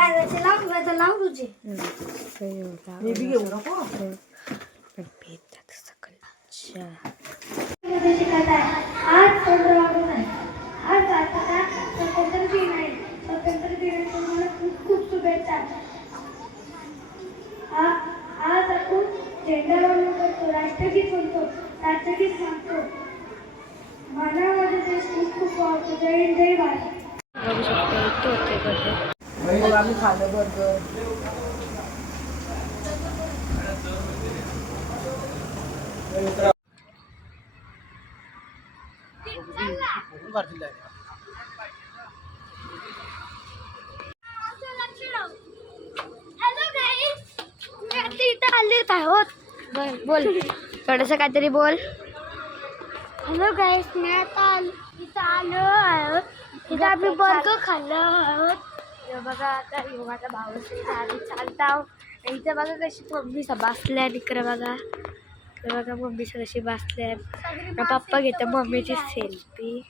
काय लाव तुझे मी बी घेऊ नको शिकत आहे आज 15 ऑगस्ट आहे. आज भारताचा स्वतंत्र दिन आहे. स्वतंत्र दिनाच्या तुम्हाला खूप खूप शुभेच्छा. आज आपण झेंडा वंदन करतो, राष्ट्रगीत म्हणतो, राष्ट्रगीत म्हणतो. मला माझा देश खूप खूप आवडतो. जय हिंद जय भारत. बघू शकतो इथे होते बर्थडे. आम्ही खाल्लं बर्गर. इथं आले आहोत. बोल थोडंसं काहीतरी बोल. हॅलो गाईस, मी आता इथं आलो आहोत. इथं आम्ही बर्गर खाल्लो आहोत. बघा आता माझा भाऊ आम्ही चालत आहोत. इथं बघा कशी मम्मी बसल्या इकडे बघा. इकडे बघा मम्मी कशी बसल्या. पप्पा घेतात मम्मीची सेल्फी.